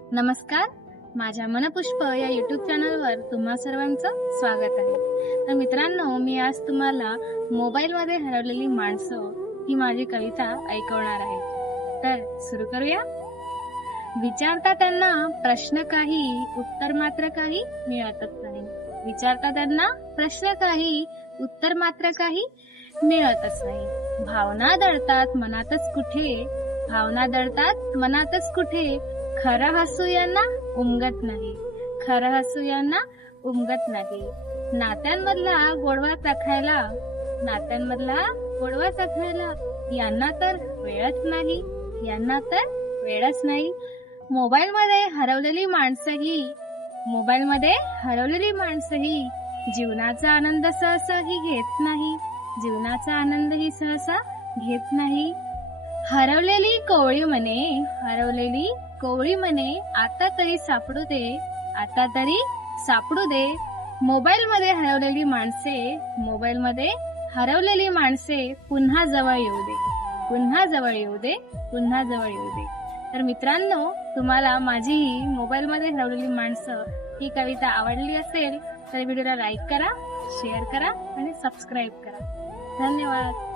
नमस्कार, माझ्या मनपुष्प या युट्यूब चॅनलवर तुम्हा सर्वांचं स्वागत आहे. तर मित्रांनो, मी आज तुम्हाला मोबाईलमध्ये हरवलेली माणसं ही माझी कविता ऐकवणार आहे. तर सुरू करूया. विचारता त्यांना प्रश्न काही, उत्तर मात्र काही मिळतच नाही. विचारता त्यांना प्रश्न काही, उत्तर मात्र काही मिळतच नाही. भावना दडतात मनातच कुठे, भावना दडतात मनातच कुठे. खरं हसू यांना उमगत नाही, खरं हसू यांना उमगत नाही. नात्यांमधला गोडवा चाखायला, नात्यांमधला गोडवा चाखायला यांना तर वेळच नाही, यांना तर वेळच नाही. मोबाईलमध्ये हरवलेली माणसंही, मोबाईलमध्ये हरवलेली माणसंही जीवनाचा आनंद सहसाही घेत नाही, जीवनाचा आनंदही सहसा घेत नाही. हरवलेली कोवळी मने, हरवलेली कोवळी मने आता तरी सापडू दे, आता तरी सापडू दे. मोबाईलमध्ये हरवलेली माणसे, मोबाईलमध्ये हरवलेली माणसे पुन्हा जवळ येऊ दे, पुन्हा जवळ येऊ दे, पुन्हा जवळ येऊ दे. तर मित्रांनो, तुम्हाला माझी ही मोबाईलमध्ये हरवलेली माणसं ही कविता आवडली असेल तर व्हिडिओला लाईक करा, शेअर करा आणि सबस्क्राईब करा. धन्यवाद.